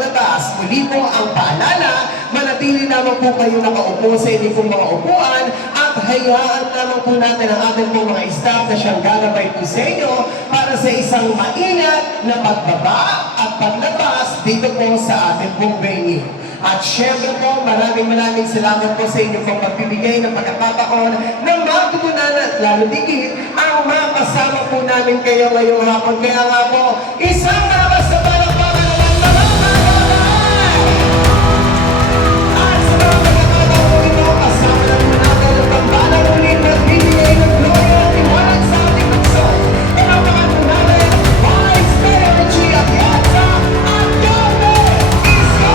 palabas. Muli po ang paalala, manatili lamang po kayo nakaupo sa inyong pong mga upuan at hayaan lamang po natin ang ating pong mga staff na siyang gagabay po sa inyo para sa isang maingat na pagbaba at paglabas dito po sa ating pong venue. At syempre po, maraming salamat po sa inyong pong magbibigay ng pagkakataon na matutunan at lalo digit ang mga kasama po namin kayo ngayong hapon. Kaya nga po, isang malakas na palakpakan naman mga kagabay! At sa mga pagkakataon po ito, kasama na po natin ang pagbalang ulit magbibigay ng gloria at iwanag sa ating lungsod. Inapakan po natin, Vice Mayor Richie Atienza at Yorme Isko!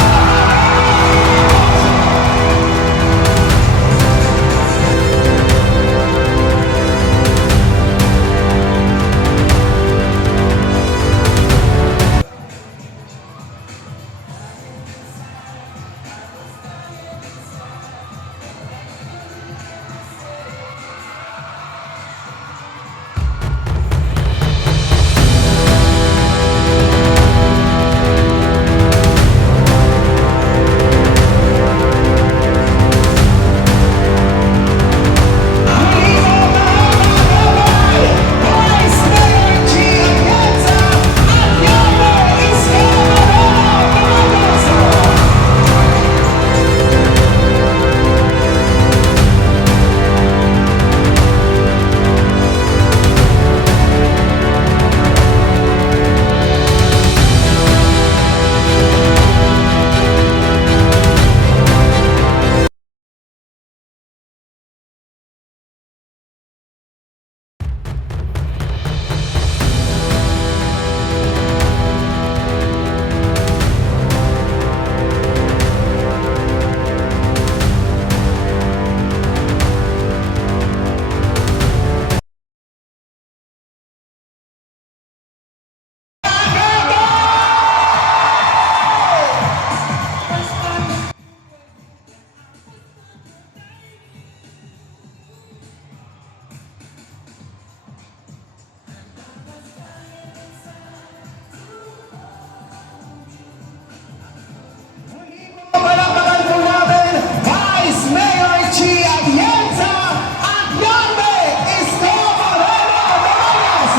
Palakpakan po natin, Vice Mayor Richie Atienza at Yorme Isko Moreno Domingos!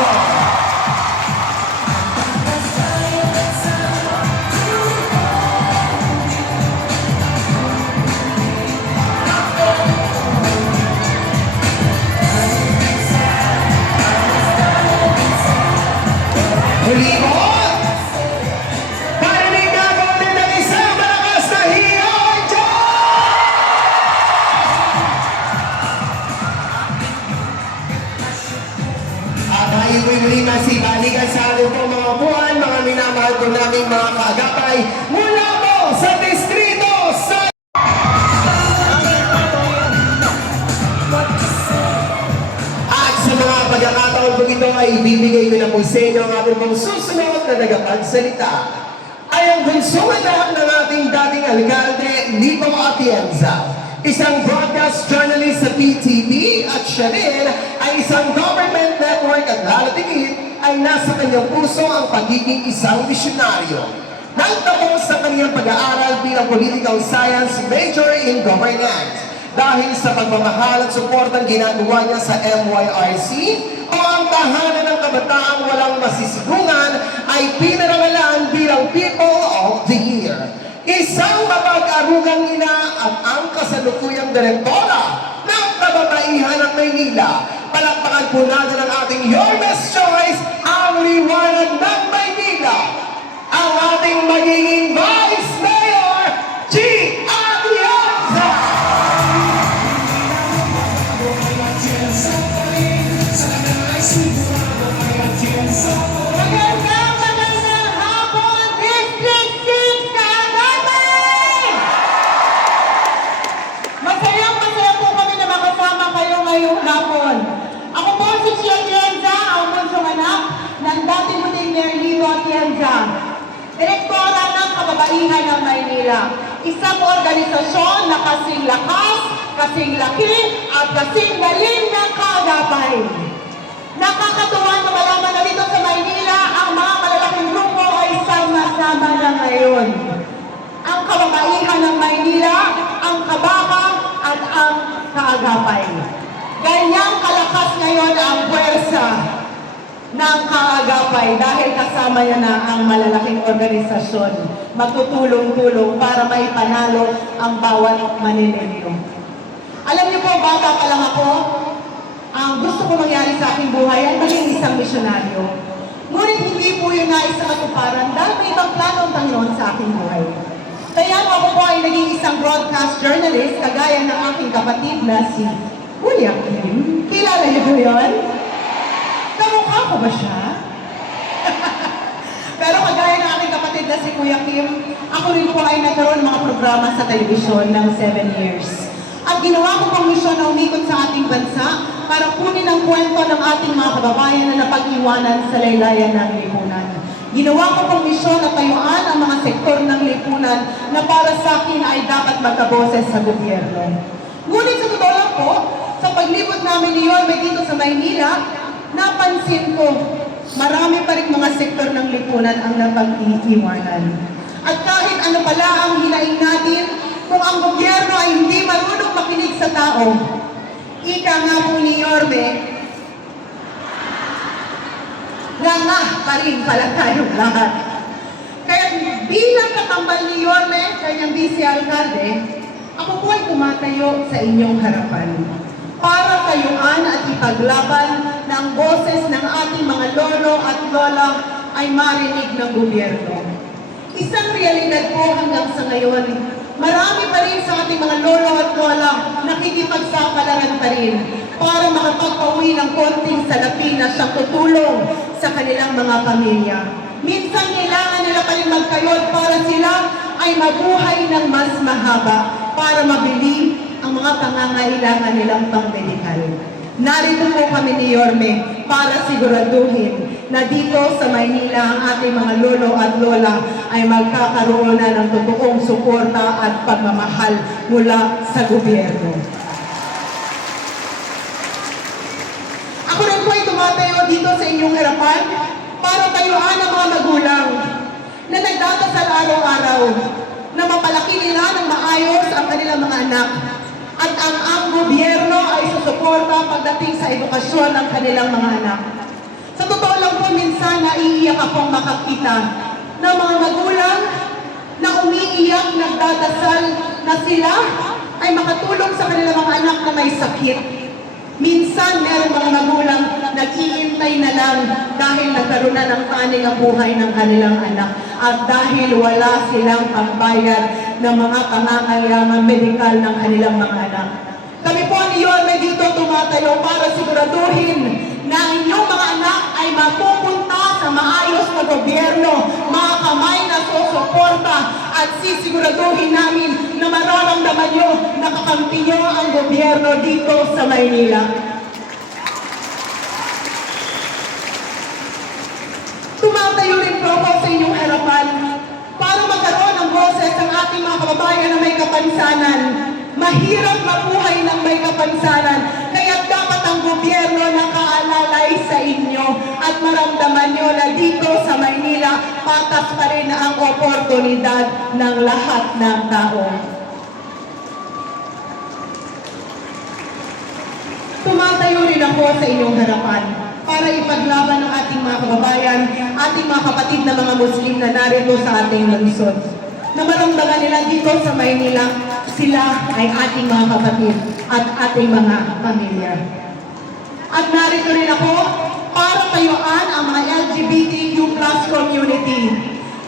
Muli po, parinig na po din ng isang malakas na hiyoy dyan! At tayo po'y muli masibalikan sa ating pong mga buwan, mga minamahal ko naming mga kaagapay mula po sa distrito sa... At sa mga pagkakataon po ito ay ibibigay ko na po sa inyo ang ating pong susunod na nagapagsalita ay ang bunsungan lahat ng ating dating alkalde, Nico Atienza. Isang broadcast journalist sa PTV at siya rin ay isang government network at lalatigit ay nasa kanyang puso ang pagiging isang misyonaryo. Nagtapos sa kanyang pag-aaral bilang political science major in governance. Dahil sa pagmamahal at suportang ginagawa niya sa MYRC o ang tahanan ng kabataang walang masisigungan ay pinarangalan bilang People of the Year. Isang mapag-arugang ina at ang kasalukuyang direktora ng kababaihan ng Maynila. Palakpakan po natin ang ating Yorme's Choice, ang liwanag ng Maynila. Ang ating magiging Vice Mayor, G. Atienza! Magandang hapon, District 6 Kaagapay! Masaya po kami na makasama kayo ngayong hapon. Ako po si Chi Atienza, ang bunsong anak ng dati muling Mayor Lito Atienza, Direktora ng Kababaihan ng Maynila. Isang organisasyon na kasing lakas, kasing laki, at kasing galing ng kaagapay. Nakakatuwa na malaman na dito sa Maynila, ang mga malalaking grupo ay sama-sama na ngayon. at ang kaagapay. Ganyang kalakas ngayon ang puwersa ng kaagapay dahil kasama niya na ang malalaking organisasyon. Magtutulong-tulong para may panalo ang bawat Manileño. Alam niyo po, bata pa lang ako, ang gusto ko mangyari sa aking buhay ay maging isang misyonaryo. Ngunit hindi po yun nais sa katuparan dahil may ibang plano ang Panginoon sa aking buhay. Kaya ako po ay naging isang broadcast journalist kagaya ng aking kapatid na si Kuya Kim. Kilala niyo po yun? Kamukha ko ba siya? Pero kagaya ng aking kapatid na si Kuya Kim, ako rin po ay nagkaroon ng mga programa sa telebisyon ng 7 years. At ginawa ko pang misyon na umikot sa ating bansa para kunin ang kwento ng ating mga kababayan na napag-iwanan sa laylayan ng lipunan. Ginawa ko pang misyon na tayuan ang mga sektor ng lipunan na para sa akin ay dapat magkaboses sa gobyerno. Ngunit sa totoo lang po, sa paglibot namin ni Yorme dito sa Maynila, napansin ko, marami pa rin mga sektor ng lipunan ang napag-iiwanan. At kahit ano pala ang hinaing natin, kung ang gobyerno ay hindi marunong makinig sa tao, ika nga po ni Yorme, nga pa rin pala tayong lahat. Kaya bilang katambal ni Yorme, kanyang vice alcalde, ako po ay tumatayo sa inyong harapan para tayuan at ipaglaban na ang boses ng ating mga lolo at lola ay marinig ng gobyerno. Isang realidad po hanggang sa ngayon, marami pa rin sa ating mga lolo at lola nakikipagsapalaran pa rin para makapagpauwi ng konting salapi na siyang tutulong sa kanilang mga pamilya. Minsan kailangan nila pa rin magkayod para sila ay mabuhay ng mas mahaba para mabili ang mga pangangailangan nilang pang-medikal. Narito po kami ni Yorme para siguraduhin na dito sa Maynila ang ating mga lolo at lola ay magkakaroon na ng totoong suporta at pagmamahal mula sa gobyerno. Ako rin po ay tumatayo dito sa inyong harapan para tayuan ang mga magulang na nagdadasal araw-araw na mapalaki nila ng maayos ang kanilang mga anak at ang gobyerno ay susuporta pagdating sa edukasyon ng kanilang mga anak. Sa totoo lang po, minsan naiiyak akong makakita ng mga magulang na umiiyak, nagdadasal na sila ay makatulong sa kanilang mga anak na may sakit. Minsan, merong mga magulang nag-iintay na lang dahil nagkaroon na ng panig ang buhay ng kanilang anak at dahil wala silang pambayad ng mga pangangailangan medikal ng kanilang mga anak. Kami po ni Yorme dito tumatayo para siguraduhin na ang inyong mga anak ay mapupunta sa maayos na gobyerno, mga kamay na susuporta at sisiguraduhin namin na mararamdaman nyo na kakampi nyo ang gobyerno dito sa Maynila. Tumatayo rin po ako sa inyong harapan para magkaroon ng boses ang ating mga kababayan na may kapansanan. Mahirap mabuhay ng may kapansanan, kaya dapat ang gobyerno nakaalalay sa inyo at maramdaman nyo na dito sa Maynila, patas pa rin ang oportunidad ng lahat ng tao. Tumatayo rin ako sa inyong harapan para ipaglaban ng ating mga kababayan, ating mga kapatid na mga Muslim na narito sa ating lungsod. Na maramdaman nila dito sa Maynila, sila ay ating mga kapatid at ating mga pamilya. At narito rin ako para tayuan ang mga LGBTQ+ community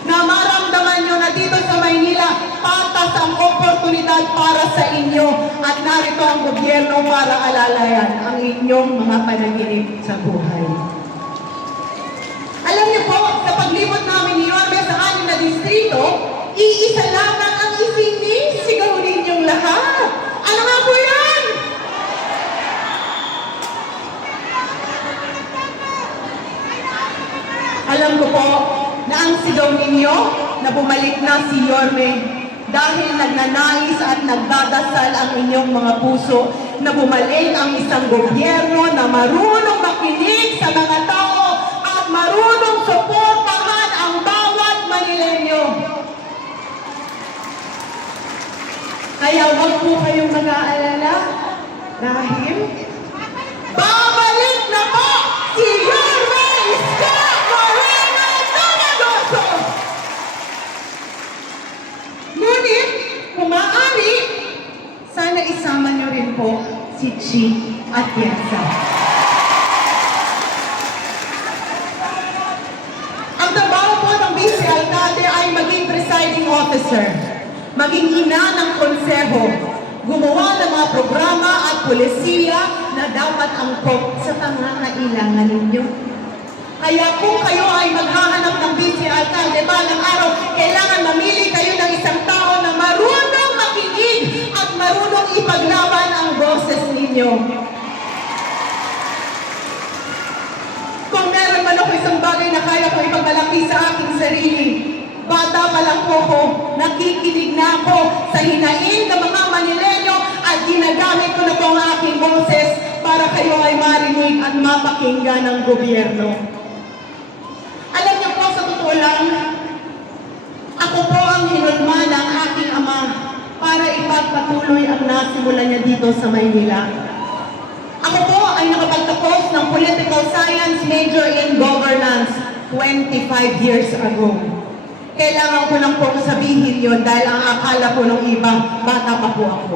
na maramdaman nyo na dito sa Maynila, patas ang oportunidad para sa inyo at narito ang gobyerno para alalayan ang inyong mga panaginip sa buhay. Alam niyo po, sa paglibot namin ni Yorme sa 6 na distrito, iisa lamang ang isingning, sigaw ninyong lahat. Ano nga po yan? Alam ko po na ang sigaw ninyo na bumalik na si Yorme dahil nagnanais at nagdadasal ang inyong mga puso na bumalik ang isang gobyerno na marunong makinig sa mga tao at marunong suportahan ang bawat Manileño. Kaya huwag po kayong mag-aalala dahil babalik na po si Yorme Isko Moreno Dumagoso! Ngunit, kung maaari, sana isama niyo rin po si Chi Atienza. Ang trabaho po ng Vice Alcalde ay maging presiding officer, maging ina ng konseho, gumawa ng mga programa at polisiya na dapat angkop sa pangangailangan ninyo. Kaya kung kayo ay maghahanap ng Vice Alcalde balang araw, kailangan mamili kayo ng isang tao na marunong makinig at marunong ipaglaban ang boses ninyo. Kung meron man ako isang bagay na kaya ko ipagmalaki sa aking sarili, bata pa lang po ko, nakikinig na ako sa hinaing ng mga Manileño at ginagamit ko na po ang aking boses para kayo ay marinig at mapakinggan ng gobyerno. Alam niyo po, sa totoo lang, ako po ang hinulma ng aking ama para ipagpatuloy ang nasimula niya dito sa Maynila. Ako po ay nakapagtapos ng Political Science major in Governance 25 years ago. Kailangan ko lang po sabihin yon dahil ang akala po ng iba, bata pa po ako.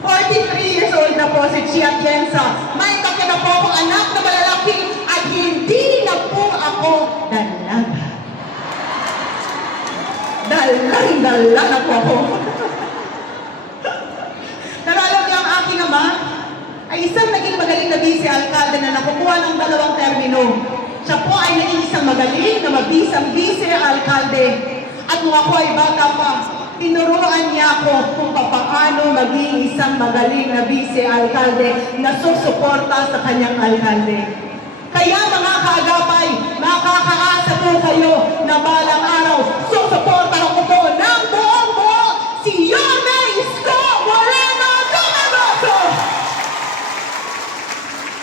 43 years old na po si Chi Atienza. May tatlo na po akong anak na malalaki at hindi na po ako dalaga. Dala na po ako. Pero alam niyo, ang aking ama ay isang naging magaling na Vice Alcalde na nakukuha ng 2 termino. Siya po ay naging isang magaling na mabisang Vice Alcalde. At nung ako ay bata pa, tinuruan niya ako kung paano maging isang magaling na Vice Alcalde na susuporta sa kanyang alkalde. Kaya mga kaagapay, makakaasa po kayo na balang araw, susuportahan ko po ng buong buo si Yorme Isko Moreno Dumagoso!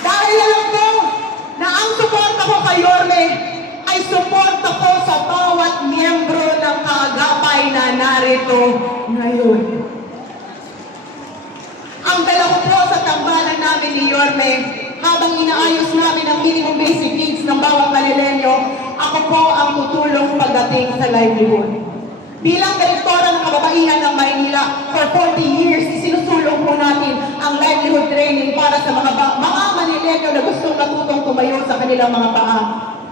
Dahil alam ko na ang suporta ko kay Yorme ay suporta ko sa bawat miyembro ng kaagapay na narito ngayon. Ang dala ko po sa tambalan namin ni Yorme, habang inaayos namin ang minimum basic needs ng bawat Manileño, ako po ang tutulong pagdating sa livelihood. Bilang direktora ng kababaihan ng Maynila, for 40 years, isinusulong po natin ang livelihood training para sa mga Manileño na gustong natutong tumayo sa kanilang mga paa.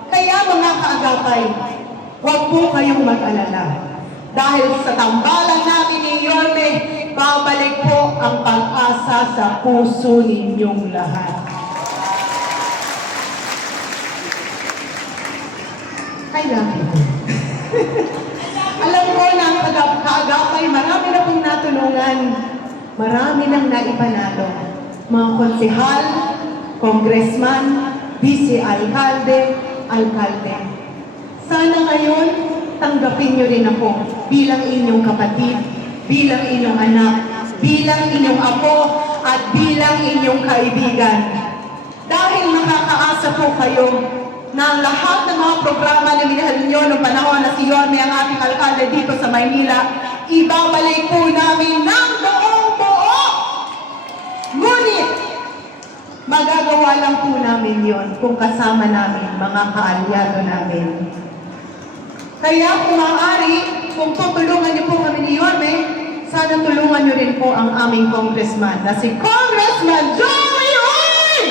Kaya mga kaagapay, huwag po kayong mag-alala. Dahil sa tambalan namin ni Yorme, babalik po ang pag-asa sa puso ninyong lahat. I love you. Alam ko na ang kaagapay, marami na pong natulungan. Marami nang naipanalo. Mga konsehal, congressman, vice alcalde, alkalde. Sana ngayon, tanggapin niyo rin ako bilang inyong kapatid, bilang inyong anak, bilang inyong apo, at bilang inyong kaibigan. Dahil nakakaasa po kayo na ang lahat ng mga programa na minahal ninyo noong panahon na si Yorme ang ating alkalde dito sa Maynila, ibabalik po namin ng buong buo. Ngunit, magagawa lang po namin yon kung kasama namin mga kaalyado namin. Kaya kung maaari, kung tutulungan niyo po kami ni Yorme, sana tulungan niyo rin po ang aming congressman na si Congressman Joey Hoy!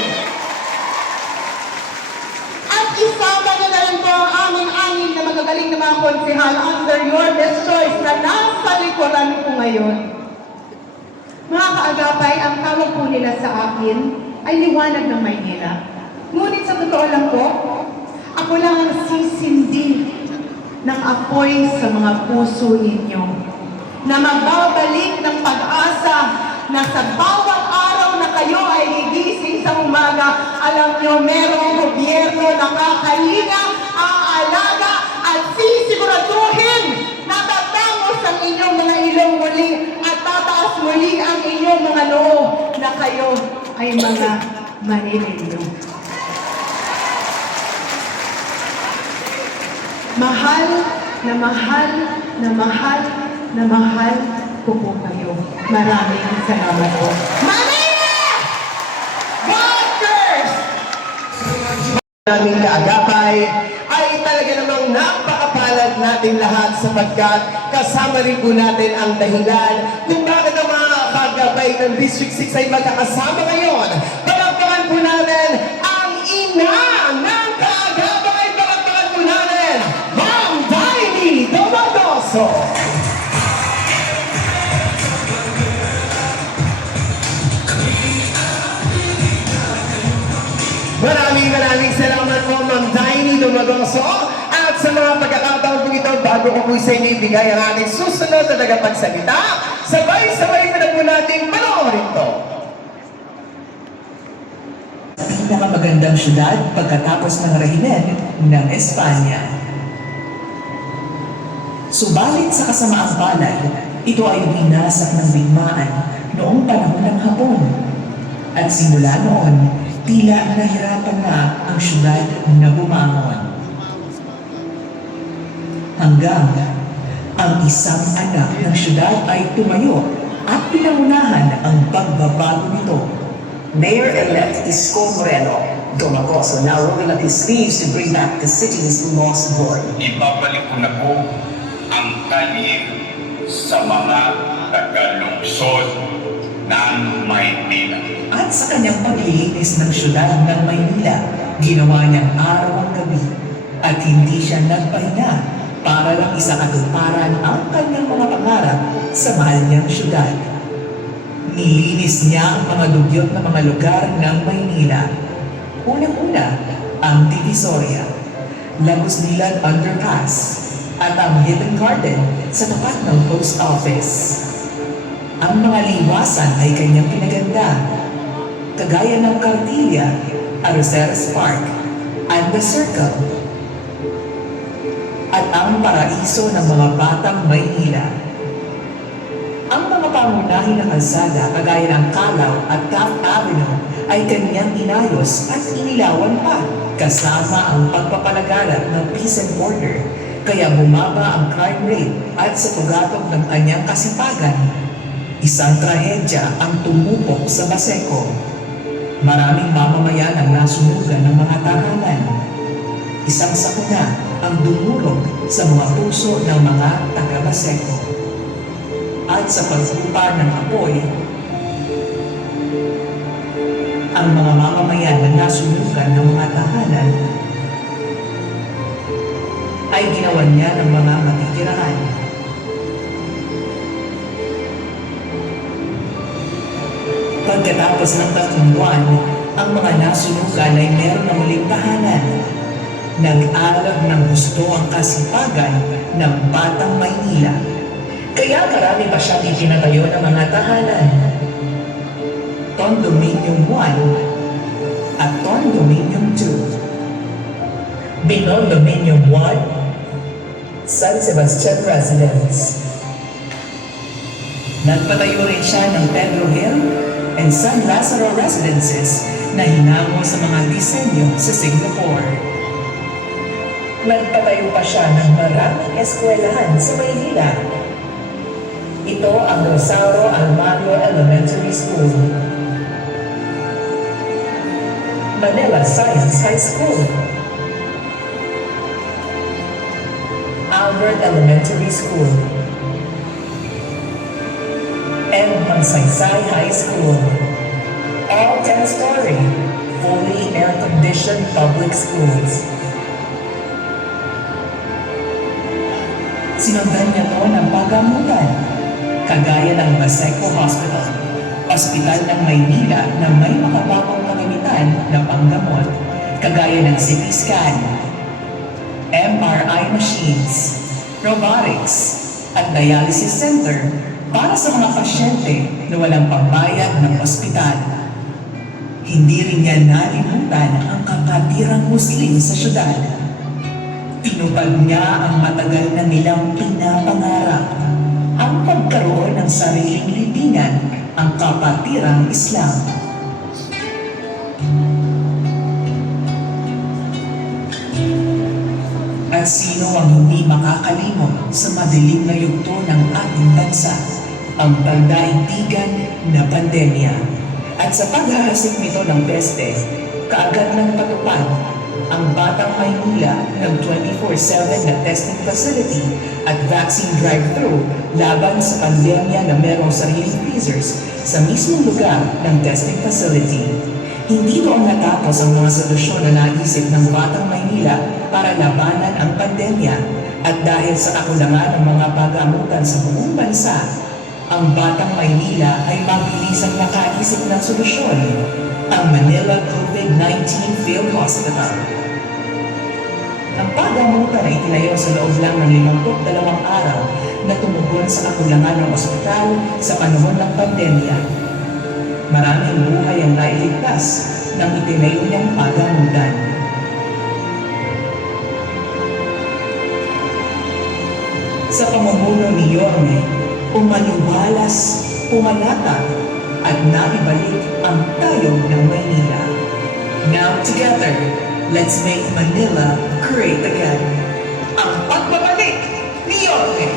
At isama niyo na rin po ang aming anim na magagaling na mga konsehal under your best choice na nasa likuran po ngayon. Mga kaagapay, ang tawag po nila sa akin ay liwanag ng Maynila. Ngunit sa totoo lang po, ako lang ang sisindi ng apoy sa mga puso ninyo na magbabalik ng pag-asa na sa bawat araw na kayo ay gigising sa umaga, alam nyo, merong gobyerno na kakahinga, aalaga at sisiguraduhin na tatangos ang inyong mga ilong muli at tataas muli ang inyong mga noo na kayo ay mga Manileño. Mahal na mahal na mahal na mahal ko po kayo. Maraming salamat po. Manila! Walkers! Naming kaagapay ay talaga namang napakapalad natin lahat sapagkat kasama rin po natin ang dahilan kung bakit ang mga kaagapay ng District 6 ay magkakasama ngayon. Palakpakan po natin ang ina ng kaagapay. Palakpakan po natin, Ma'am Daini Domadoso. Maraming salamat po, Ma'am Daini Domagoso. At sa mga pagkakataon po ito, bago ko po sa inyo ibigay ang ating susunod na tagapagsalita, sabay-sabay pa na po natin panoorin to. Pinakamagandang syudad pagkatapos ng rehimen ng Espanya. Subalit sa kasamaang palad, ito ay winasak ng digmaan noong panahon ng Hapon. At simula noon, tila nahirapan na ang syudad na bumangon. Hanggang ang isang anak ng syudad ay tumayo at pinangunahan ang pagbabago nito. Mayor-elect Isko Moreno Domagoso now rolling up his sleeves to bring back the city's lost glory. Ibabalik ko na po ang kalye sa mga tagalungsod ng Maynila. At sa kanyang paglilinis ng syudad ng Maynila, ginawa niyang araw at gabi at hindi siya nagpahinga para lang isakatuparan ang kanyang mga pangarap sa mahal niyang syudad. Nilinis niya ang mga dugyot na mga lugar ng Maynila. Unang-una, ang Divisoria, Lagos Nilad Underpass, at ang Hidden Garden sa tapat ng post office. Ang mga liwasan ay kanyang pinaganda, kagaya ng Cartilla, Arroceras Park, and The Circle, at ang paraiso ng mga batang Maynila. Ang mga pangunahin na kalsada, kagaya ng Calao at Taft Avenue, ay kanyang inayos at inilawan pa, kasama ang pagpapalaganap ng peace and order, kaya bumaba ang crime rate at sa tugatog ng kanyang kasipagan. Isang trahedya ang tumupok sa Baseco. Maraming mamamayan ang nasunugan ng mga tahanan. Isang sakuna ang dumulog sa mga puso ng mga taga-Baseco. At sa pagpupa ng apoy, ang mga mamamayan na nasunugan ng mga tahanan ay ginawa niya ng mga matitirahan. Pagkatapos ng 3 buwan, ang mga nasunugan ay meron ng muling tahanan. Nag-alab ng gusto ang kasipagan ng Batang Maynila. Kaya marami pa siyang itinatayo ng mga tahanan. Condominium 1 at Condominium 2. Binominium 1, San Sebastian Residence. Nagpatayo rin siya ng Pedro Hill and San Lazaro Residences na hinango sa mga disenyo sa Singapore. Nagpatayo pa siya ng maraming eskwelahan sa Maynila. Ito ang Rosario Almario Elementary School, Manila Science High School, Albert Elementary School, and Magsaysay High School. All 10-story, fully air-conditioned public schools. Sinundan niya to ng pagamutan, kagaya ng Baseco Hospital, ospital ng Maynila na may makabagong kagamitan na panggamot, kagaya ng CT scan, MRI machines, robotics, at dialysis center para sa mga pasyente na walang pambayad ng ospital. Hindi rin niya nalimutan ang kapatirang Muslim sa syudad. Tinupad niya ang matagal na nilang pinapangarap, ang pagkaroon ng sariling libingan, ang kapatirang Islam. At sino ang hindi makakalimot sa madilim na yugto ng ating bansa? ang pandaigdigan na pandemya. At sa paghahasik nito ng peste, kaagad nang patupad ang Batang Maynila ng 24/7 na testing facility at vaccine drive-thru laban sa pandemya na merong sariling freezers sa mismong lugar ng testing facility. Hindi doon natapos ang mga solusyon na naisip ng Batang Maynila para labanan ang pandemya at dahil sa kakulangan ng mga pagamutan sa buong bansa, ang Batang Maynila ay mabilisang nakaisip ng solusyon, ang Manila COVID-19 Field Hospital. Ang pagamutan ay itinayo sa loob lang ng 52 araw na tumugon sa kakulangan ng ospital sa panahon ng pandemya. Maraming buhay ang nailigtas ng itinayo niyang pagamutan. Sa pamumuno ni Yorme, umaliwalas, pumanatag, at naibalik ang tayo ng Maynila. Now together, let's make Manila great again. Ang pagbabalik ni Yorme.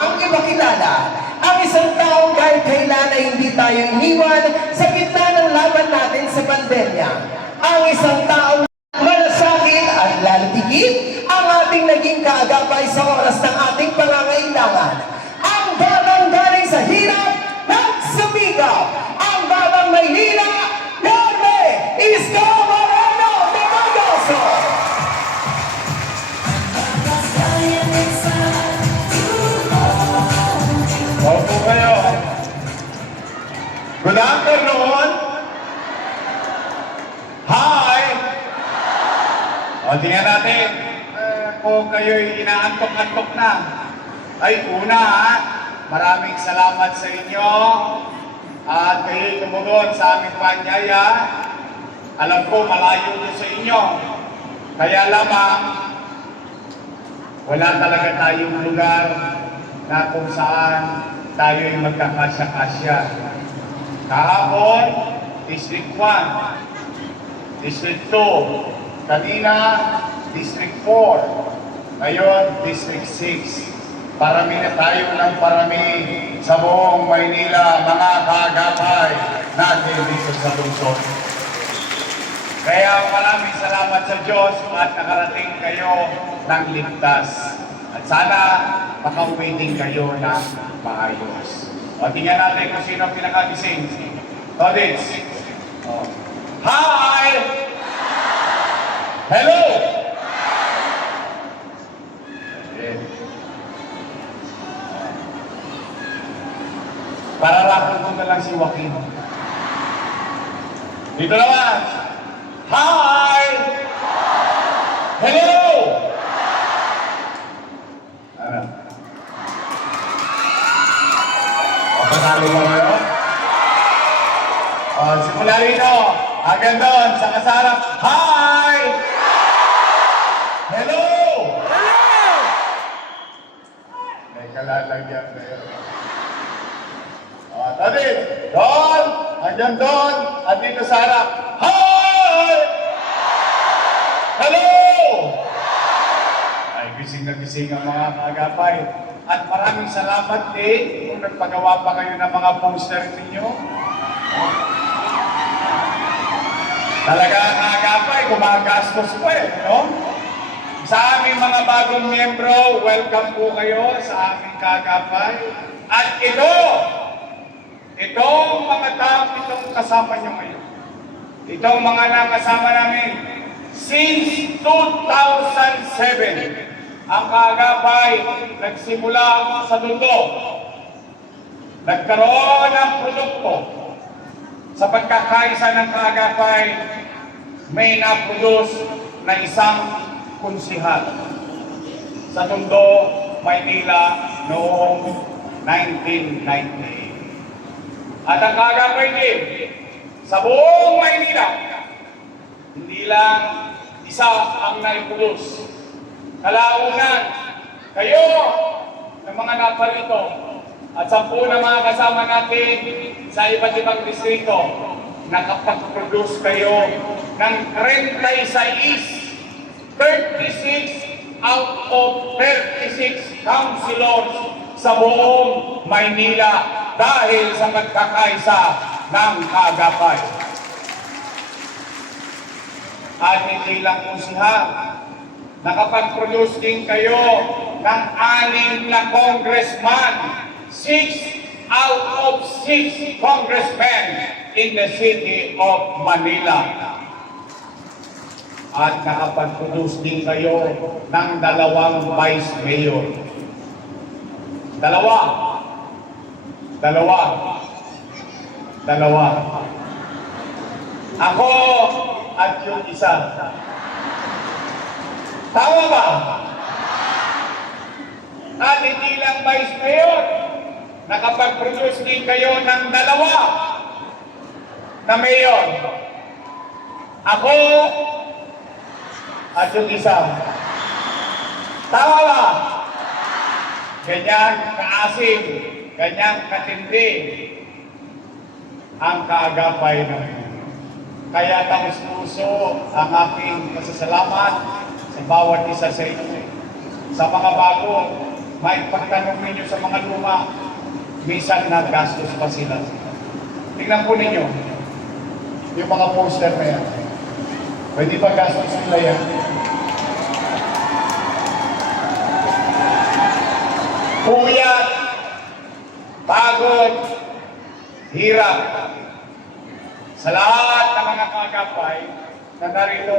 Ang iba kilala, ang isang taong kahit kailan ay hindi tayo iniwan sa gitna ng laban natin sa pandemya. Ang isang taong malasakit at lalatigit ang ating naging kaagapay sa oras ng ating pangangailangan. Ang batang galing sa hirap nagsumikap. Ang batang Maynila, Yorme Isko Moreno Dumagoso. Opo kayo. Good afternoon. Hi. O, tingnan natin. Kung kayo'y inaantok-antok na. Ay, una ha. Maraming salamat sa inyo. At kayo'y tumugon sa aming panyaya. Alam ko, malayo din sa inyo. Kaya lamang, wala talaga tayong lugar na kung saan tayo ay magkakasya-kasya. Kahapon, District 1, District 2, kanina, District 4, ngayon, District 6. Parami na tayo ng parami sa buong Maynila, mga kaagapay natin dito sa lungsod. Kaya maraming salamat sa Diyos at nakarating kayo ng ligtas. At sana makauwi din kayo ng maayos. O tingnan natin kung sino ang pinakagising. Todits. Hi! Hello! Okay. Pararapin ko na lang si Joaquin. Dito naman. Hi! Hello! Ano? Pasalo mo kayo? O, simula rito. Hanggang doon, sa kasarap. Hi! Hello! May kalalagyan kayo. O, tabi. Doon, hanggang doon, at dito sa harap. Hi! Hello! Ay, gising na gising ang mga kaagapay. At maraming salamat din kung nagpagawa pa kayo ng mga poster ninyo. Talaga ang kaagapay, gumagastos pa no? Sa aming mga bagong miyembro, welcome po kayo sa aming kaagapay. At itong mga taong itong kasama nyo ngayon, itong mga nakasama namin, since 2007, ang kaagapay nagsimula sa Tondo. Nagkaroon ng produkto sa pagkakaisa ng kaagapay, may na-produce na isang konsihal sa Tondo, Maynila noong 1998. At ang kaagapay din sa buong Maynila, hindi lang isa ang na-produce. Kalaunan, kayo ng mga naparito at 10 na mga kasama natin sa iba't ibang distrito, nakapag-produce kayo ng 36 out of 36 councilors sa buong Maynila dahil sa pagkakaisa ng kaagapay. At hindi lang po siya, nakapag-produce din kayo ng 6 na congressman, 6 out of 6 congressmen in the city of Manila. At nakapag-produce din kayo ng 2 vice mayor. 2. Ako at yung isa. Tama ba? At hindi lang vice mayor, nakapag-produce din kayo ng 2 na mayor. Ako at yung isa. Tama ba? Ganyan kaasim, ganyan katindi ang kaagapay namin. Kaya taus-puso ang aking pasasalamat sa bawat isa sa inyo. Sa mga bago, may pagtanong ninyo sa mga luma, minsan nagastos pa sila. Tingnan po ninyo, yung mga poster na yan. Pwede ba gastos nila yan? Puyat, pagod, hirap. Sa lahat ng mga kaagapay na narito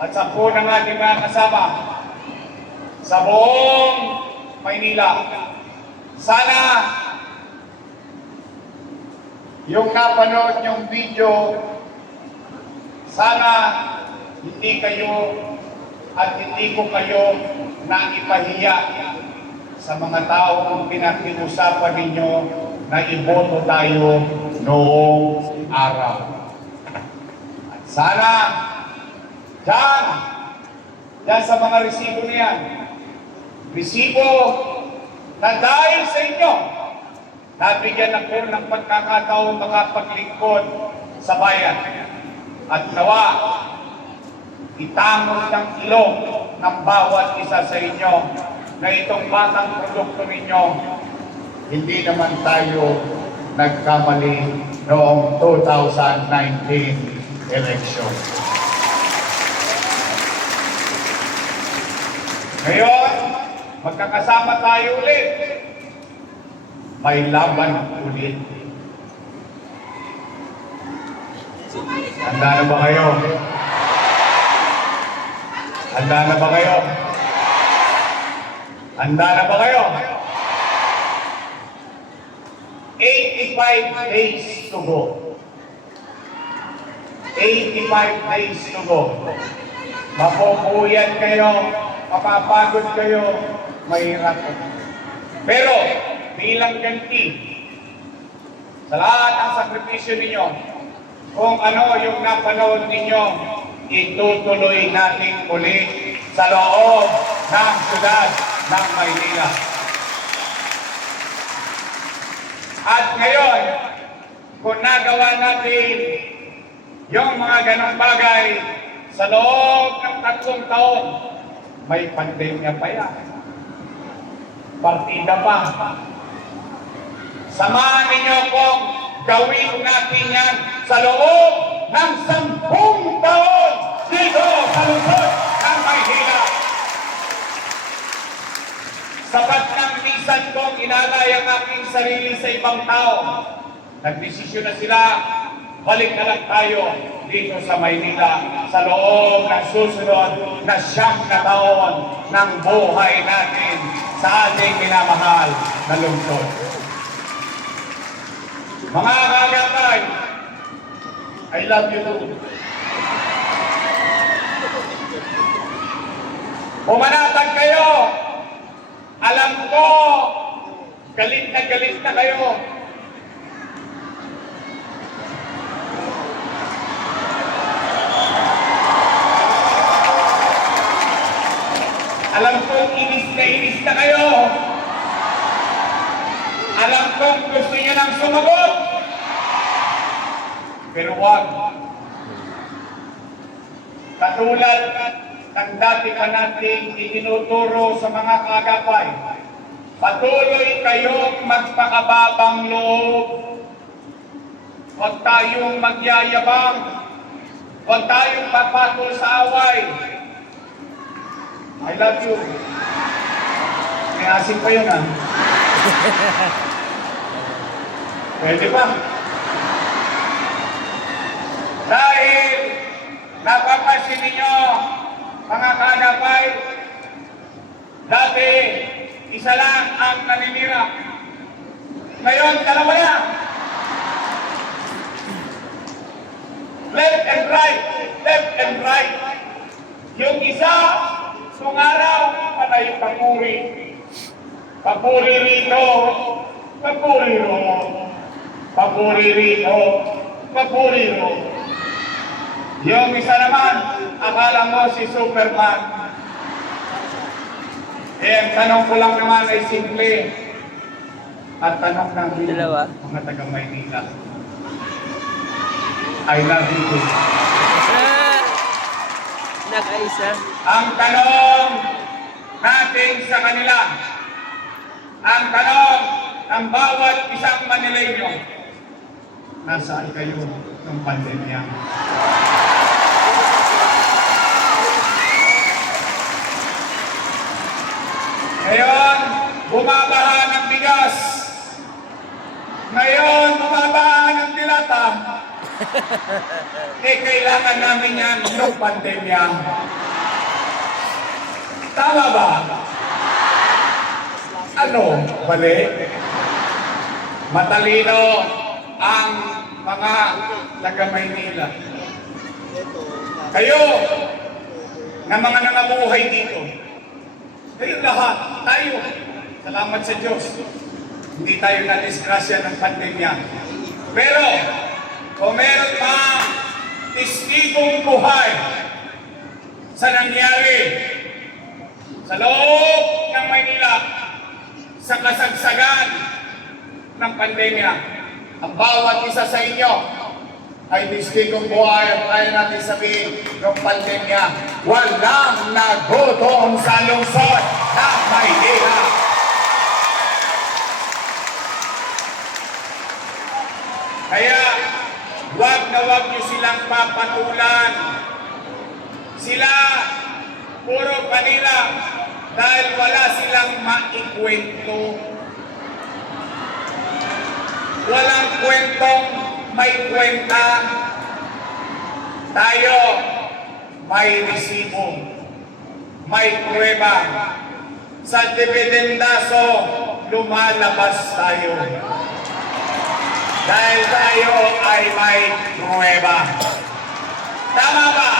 at sa po ng ating mga kasama sa buong Maynila, sana yung napanood yung video, sana hindi kayo at hindi ko kayo naipahiya sa mga taong pinakiusapan ninyo na iboto tayo noong araw. At sana, dyan sa mga resibo niyan, resibo na dahil sa inyo, nabigyan ako ng pagkakataon makapaglingkod sa bayan. At nawa, itangos ng ilong ng bawat isa sa inyo na itong batang produkto ninyo, hindi naman tayo nagkamali noong 2019 election. Ngayon, magkakasama tayo ulit. May laban ulit. Handa na ba kayo? Handa na ba kayo? Handa na ba kayo? 85 days to go. 85 days to go. Mapupuyan kayo, mapapagod kayo, mahirap. Pero, bilang ganti, sa lahat ng sakripisyo ninyo, kung ano yung napanood ninyo, itutuloy natin muli sa loob ng syudad ng Maynila. At ngayon, kung nagawa natin yung mga ganong bagay sa loob ng 3 taon, may pandemya pa yan. Partida pa. Samahan ninyo kung gawin natin yan sa loob ng 10 taon dito sa lungsod ng Maynila. Sapat ng minsan kong inalay ang aking sarili sa ibang tao. Nagdesisyon na sila, balik na lang tayo dito sa Maynila sa loob ng susunod na 9 na taon ng buhay natin sa ating minamahal na lungsod. Mga kaagapay, I love you too. Pumanatag kayo. Alam ko, galit na kayo. Alam ko, inis na kayo. Alam ko, gusto niyo nang sumagot. Pero wag. Katulad ng dati pa nating itinuturo sa mga kaagapay, patuloy kayong magpakababang loob. Huwag tayong magyayabang. Huwag tayong papatol sa away. I love you. May asin pa yun, ha? Pwede ba? Dahil napapansin ninyo, mga kanapay, dati isa lang ang naninira. Ngayon, dalawa na. Left and right, left and right. Yung isa, nung araw, panay papuri. Papuri rito, papuri ro. Papuri rito, papuri ro. Yung isa naman, akala mo si Superman. Ang tanong ko lang naman ay simple. At tanong ng mga taga Maynila. I love you too. Nakaisa. Ang tanong natin sa kanila, ang tanong ng bawat isang Manileño, nasaan kayo ng pandemya? Ngayon, bumabaha ng bigas. Ngayon, bumabaha ng dilata. Kailangan namin yan ng pandemya. Tama ba? Ano? Mali? Matalino ang mga taga-Maynila. Kayo, na mga nangabuhay dito, kayo lahat, tayo, salamat sa Diyos, hindi tayo na-disgrasya ng pandemya. Pero, kung meron pa testigong buhay sa nangyari sa loob ng Maynila sa kasagsagan ng pandemya, ang bawat isa sa inyo ay testigong buhay at kaya natin sabihin ng pandemya, walang nagutom sa lungsod ng Maynila. Kaya, wag na wag niyo silang papatulan. Sila, puro kanila, dahil wala silang maikwento. Walang kwentong may kwenta. Tayo, may resibo, may prueba. Sa dividendaso, lumalabas tayo. Dahil tayo ay may prueba. Tama ba?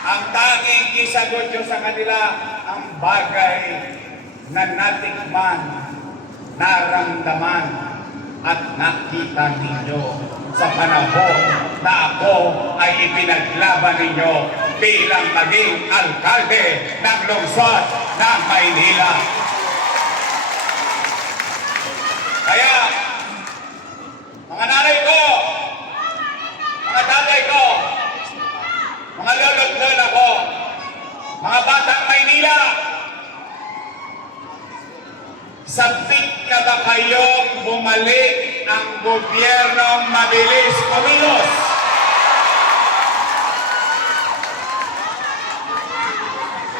Ang tanging isagot nyo sa kanila ang bagay na natikman, naramdaman, at nakita ninyo sa panahon na ako ay ipinaglaban ninyo bilang maging alkalde ng lungsod ng Maynila. Kaya, mga nanay ko, mga tatay ko, mga lolo't lola ko, mga batang Maynila, sabik na ba kayong bumalik ang gobyernong mabilis kumilos?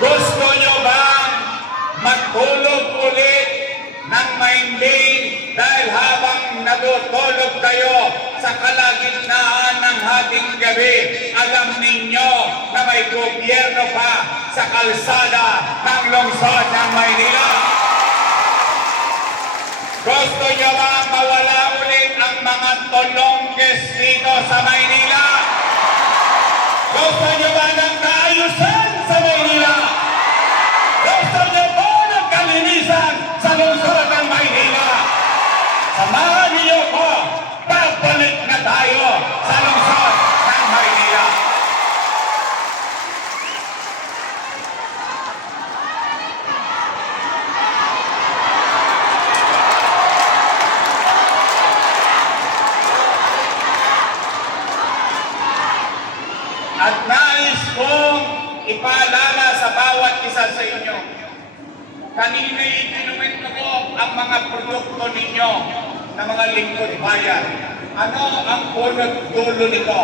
Gusto nyo bang magtulog ulit ng mahimbing dahil habang natutulog kayo sa kalagitnaan ng hating gabi, alam ninyo na may gobyerno pa sa kalsada ng lungsod ng Maynila? Gusto nyo ba mawala ulit ang mga tolongges dito sa Maynila? Gusto nyo ba ng kaayusan sa Maynila? Gusto nyo ba ng kalinisan sa lungsod ng Maynila? Samahan niyo ko, pagbalik na tayo sa lungsod ng Maynila. At nais kong ipaalala sa bawat isa sa inyo kanina'y ikinumento ko ang mga produkto ninyo na mga lingkod bayan. Ano ang punot dulo nito?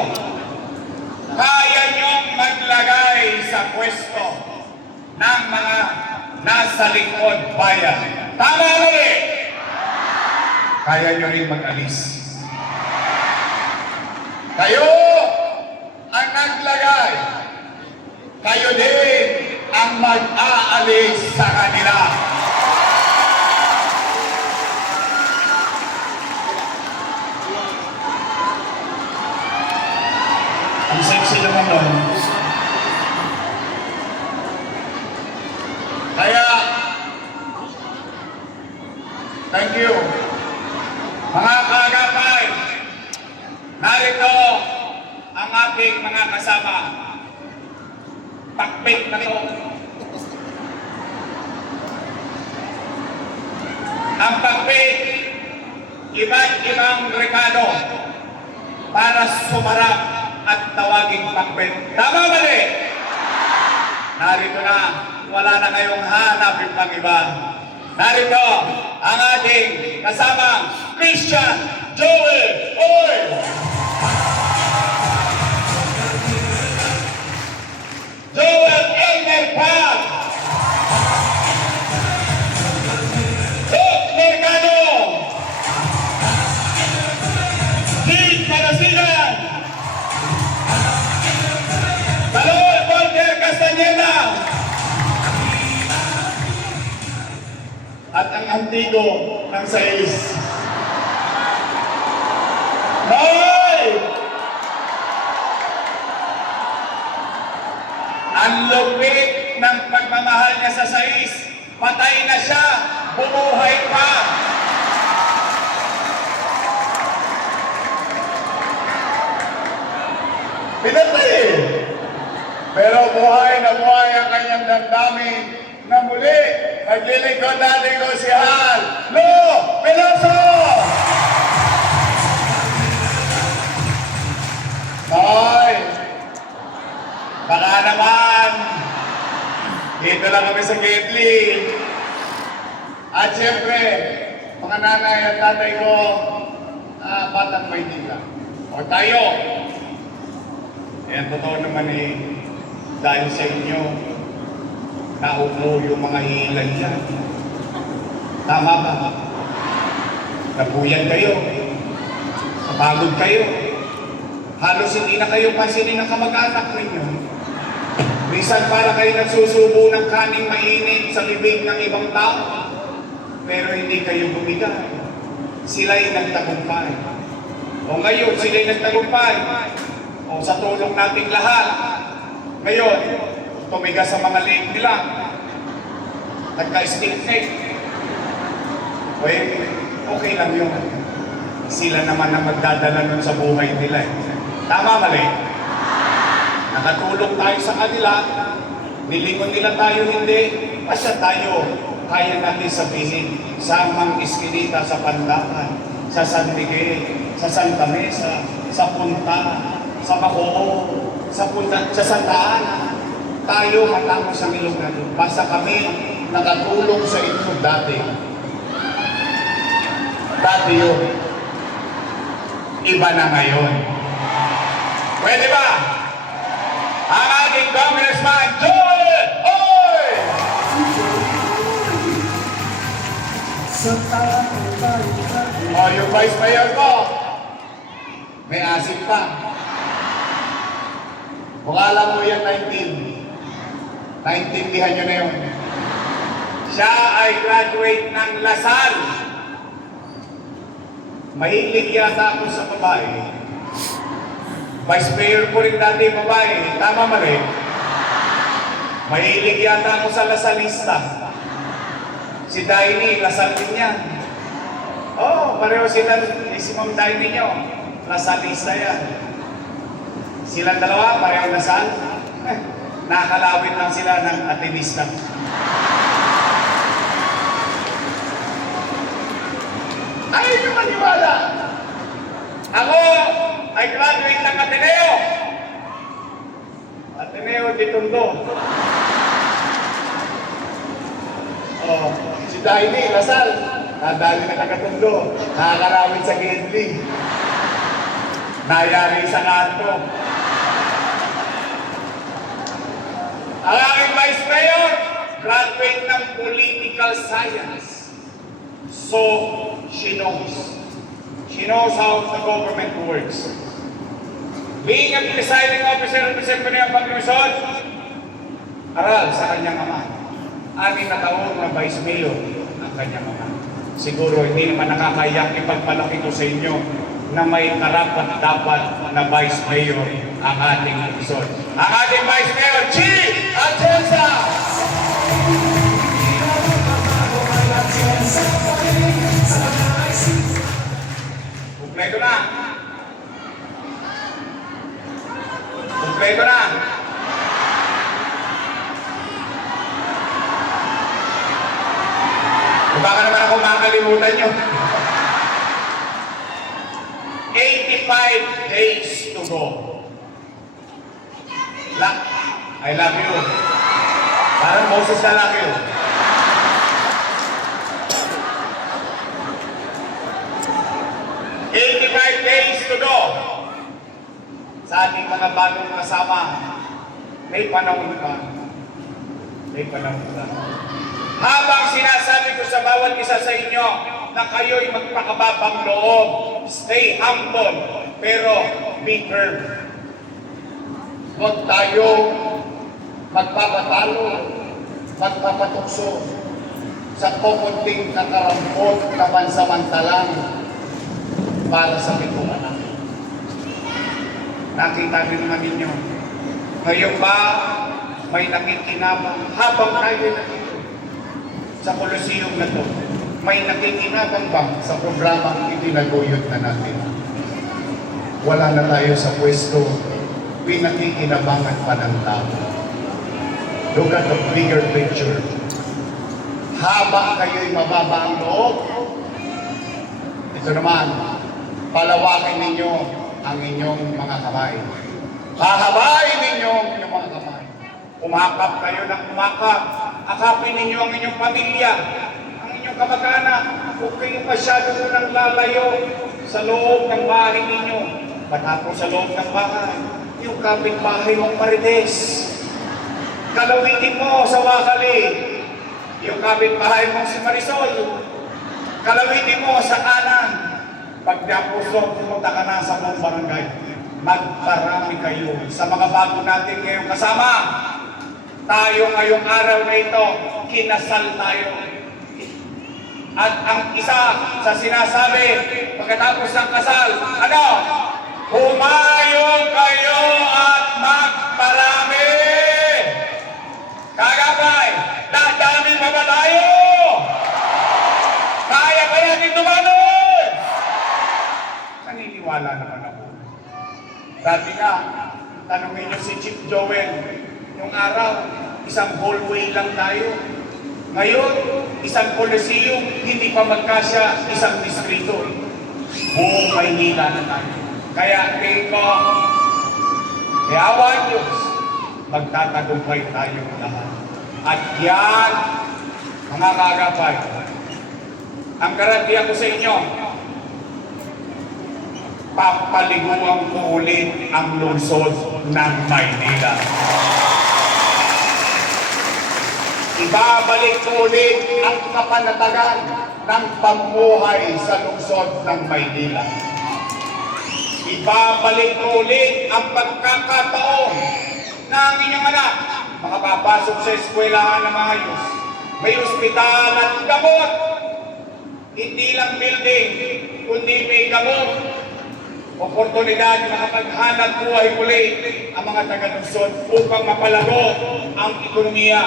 Kaya niyong maglagay sa pwesto ng mga nasa lingkod bayan. Tama mali! Kaya niyo rin mag-alis. Kayo ang naglagay. Kayo din ang mag-aalis sa kanila. Ang sexy naman nun. Kaya, thank you. Mga kaagapay, narito ang ating mga kasama. Pakpit na to. Ang pakpit, iba't ibang rekado para sumarap at tawaging pakpit. Tama mali? Narito na, wala na kayong hanapin pang iba. Narito ang ating kasamang Christian Joel Oy! Joel Elmer Pag! Doc Mercado! Steve Palasinan! Salud Walter Castañeda! At ang antigo ng sais. Hoy! Ang lupit ng pagmamahal niya sa sais. Patay na siya, bumuhay pa. Pinatay eh. Pero buhay na buhay ang kanyang damdamin na muli naglilingkod natin ko si Hal Lo Peloso! Hoy! Baka naman, dito lang kami sa Gately. At siyempre, mga nanay at tatay ko, Batang Maynila. O tayo. Yan, totoo naman eh, dahil sa inyo, naupo yung mga hilan dyan. Tama ba? Nabuyan kayo. Napagod kayo. Halos hindi na kayo pansinin ng kamag-anak ninyo. Minsan para kayo nagsusubo ng kaning mainit sa bibig ng ibang tao. Pero hindi kayo bumigay. Sila'y nagtagumpay. O ngayon, sila'y nagtagumpay. O sa tulong nating lahat. Ngayon, tumigas sa mga leeg nila. Nagka-stick neck. Well, okay lang yun. Sila naman ang magdadala nun sa buhay nila. Tama mali? Nakatulong tayo sa kanila. Nilingon nila tayo hindi. Basta tayo, kaya natin sabihin sa Mang Eskinita, sa Pandakan, sa San Miguel, sa Santa Mesa, sa Punta, sa Bacoor, sa Punta, sa Santa Ana. Tayo matapos sa Ilocano. Basta kami nakatulong sa inyo dati. Dati yun. Iba na ngayon. Pwede ba? Ang ating Congressman Joel Oy! O, yung Vice Mayor ko, may asip pa. Kung alam mo yan, 19. Naintindihan nyo na yun. Siya ay graduate ng Lasal. Mahilig yata ako sa babae. Vice Mayor ko rin dati babae. Tama mali? Mahilig yata ako sa Lasalista. Si Daini, Lasal din yan. Oh, pareho sila, si Ma'am Daini nyo. Lasalista yan. Silang dalawa, pareho Lasal. Nakakalawin lang sila ng Atenista. Ayaw nyo maniwala. Ako ay graduate ng Ateneo. Ateneo de Tondo. O Oh, si Daini, Lasal, nadali na Kagatundo, nakakarawin sa Gendli. Nayari sa kanto. Ang aking Vice Mayor, graduate ng Political Science. So, she knows. She knows how the government works. Being a presiding officer of the Symphony of Pag-Luzon, aral sa kanyang ama. 6 na taon na Vice Mayor ang kanyang ama. Siguro hindi naman nakakayak ipagmalaki ko sa inyo na may karapat-dapat na Vice Mayor ang ating Luzon. Ang ating Vice Mayor, Chief Atienza! Kumpleto na! Kumpleto na! Baka naman ako makakalimutan nyo. 85 days to go. I love you. Parang Moses na love you. Days to go. Sa ating mga bagong kasama, may panahon pa. May panahon pa. Habang sinasabi ko sa bawat isa sa inyo na kayo'y magpakababang loob, stay humble, pero be firm. Huwag tayo magpapatalo, magpapatukso sa kukunting kakarampot na pansamantalang para sa pituan namin. Nakita rin naman ninyo, ngayon ba may nakikinabang habang tayo nandito sa Coliseum na to, may nakikinabang ba sa programang itinaguyod na natin? Wala na tayo sa pwesto, pinakikinabangan pa ng tao. Look at the bigger picture. Habang kayo'y mababa ang loob, ito naman, palawakin ninyo ang inyong mga kamay. Hahabain ninyo ang inyong mga kamay. Umakap kayo ng umakap. Akapin ninyo ang inyong pamilya, ang inyong kamag-anak. Huwag kayong masyado nang lalayo sa loob ng bahay ninyo. Patapos sa loob ng bahay, yung kapitbahay mong Marites. Kalawitin mo sa Wakali, yung kapitbahay mong si Marisol. Kalawitin mo sa kanan. Pagtapos pumunta ka na sa buong barangay. Magparami kayo sa mga bago natin ngayong kasama. Tayo ngayong araw na ito, kinasal tayo. At ang isa sa sinasabi, pagkatapos ng kasal, ano? Humayong kayo at magparami! Kagabay, dadami pa ba tayo? Kaya kaya din tumanod? Naniniwala naman ako. Dati nga, tanongin niyo si Chief Joel, yung araw, isang hallway lang tayo. Ngayon, isang Coliseum, hindi pa magkasya isang distrito. Buong Maynila na tayo. Kaya tingin ko, kaya awan Diyos, magtatagumpay tayo lahat. At yan, mga kagapay, ang garantiya ko sa inyo, papaliguan ko ulit ang lungsod ng Maynila. Ibabalik ko ulit ang kapanatagan ng pamumuhay sa lungsod ng Maynila. Ibabalik ko ulit ang pagkakataon na ang inyong anak makapapasok sa eskwelahan na maayos. May ospital at gamot. Hindi lang building, kundi may gamot. Oportunidad na makapaghanap buhay muli ang mga taga-lungsod upang mapalago ang ekonomiya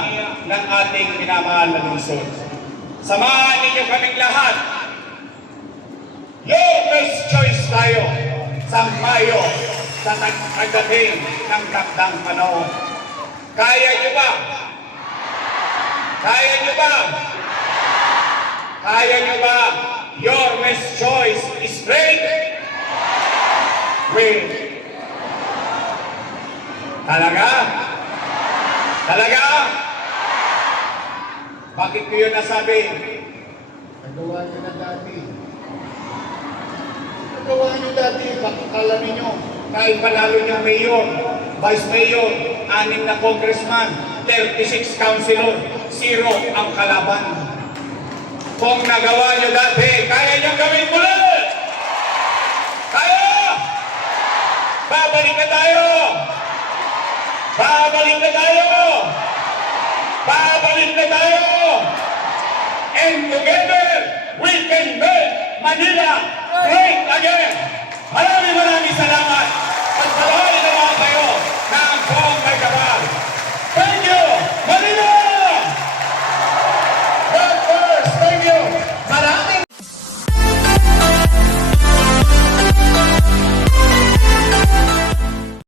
ng ating minamahal na lungsod. Samahan ninyo kaming lahat. Your best choice tayo sa Mayo sa pagdating ng takdang panahon. Kaya nyo ba? Kaya nyo ba? Kaya nyo ba? Your best choice is great. Win. Talaga? Talaga? Bakit ko yun nasabi? Nagawa nyo na dati. Nagawa nyo dati, pakakala ninyo. Dahil panalo niyang mayor, vice mayor, 6 na congressman, 36 councilor, 0 ang kalaban. Kung nagawa niyo dati, kaya niyang gawin ulit! Kaya! Babalik na tayo! Babalik na tayo! Babalik na tayo! And together, we can make Manila great again! Maraming